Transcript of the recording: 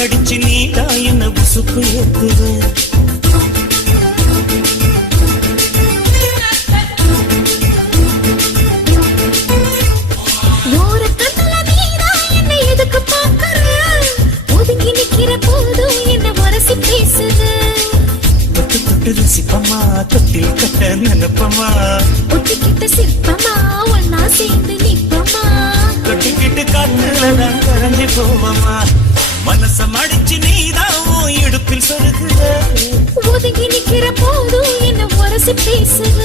கடிச்சு நீடா என்ன உசுப்பு ஏத்துவ சிப்பமா தொட்டில் கட்ட நினைப்பமா ஒட்டிக்கிட்ட சிற்பமா ஒன்னா சேர்ந்து நிற்பமா தொட்டிக்கிட்டு காத்துலதான் கரைஞ்சு போவமா மனச மடிச்சு நீதான் இடுப்பில் சொருகுற ஒதுங்கி நிக்கிற போதும் என்ன உரசி பேசுற